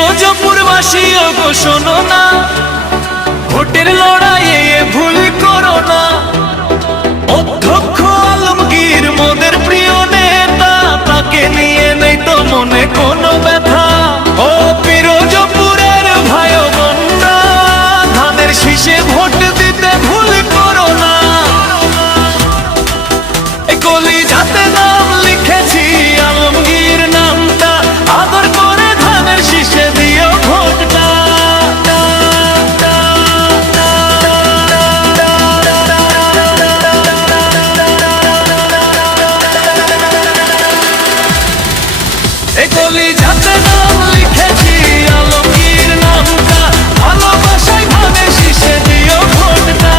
পিরোজপুরবাসী গো শোনো না, ভোটের লড়াইয়ে ভুল করো না। অধ্যক্ষ আলমগীর মোদের প্রিয় নেতা, তাকে নিয়ে নেই তো মনে কোনো ব্যথা। ও পিরোজপুরের ভাই বোনরা, ধানের শীষে ভোট দিতে ভুল করো না। কলিজাতে নাম লিখেছি আলমগীর নামটা, আদর করে ধানের শীষে দিও ভোটটা। কলিজাতে নাম লিখেছি আলমগীর নামটা, ভালোবাসায় ধানের শীষে দিও ভোটটা।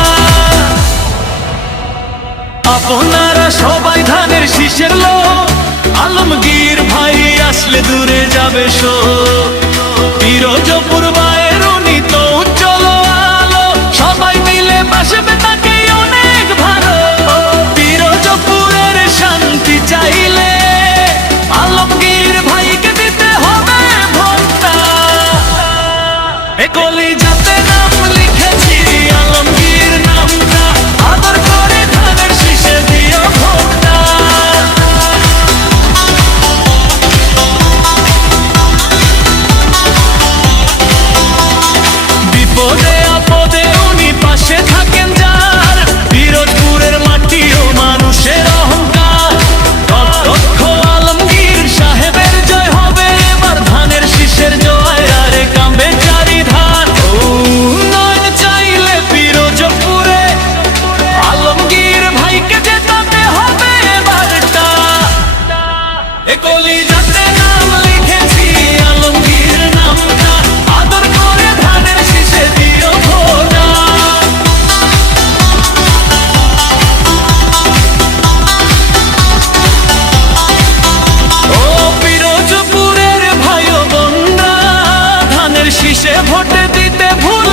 আপনারা সবাই ধানের শীষের লোক, আলমগীর ভাই আসলে দূরে যাবে শোক। পিরোজপুর ভাইয়ের উনি তো উজ্জ্বল আলো, সবাই মিলে বাসবে তাকে অনেক ভালো। পিরোজপুরের শান্তি চাইলে আলমগীর ভাইকে দিতে হবে ভোটটা। কলিজাতে নাম লিখেছি আলমগীর নামটা, আদর করে ধানের শীষে দিও ভোটটা। বিপদে আপদে উনি পাশে থাকেন যার, পিরোজপুরের মাটি ও মানুষের অহংকার। অধ্যক্ষ আলমগীর সাহেবের জয় হবে এবার, ধানের শীষের জয় আরে কামবে চারিধার। উন্নয়ন চাইলে পিরোজপুরে আলমগীর ভাইকে জেতাতে হবে এবারটা। কলিজাতে নাম লিখেছি আলমগীর নামটা, আদর করে ধানের শীষে দিও ভোটটা। ও পিরোজপুরের ভাই বোনরা, ধানের শীষে ভোট দিতে ভুল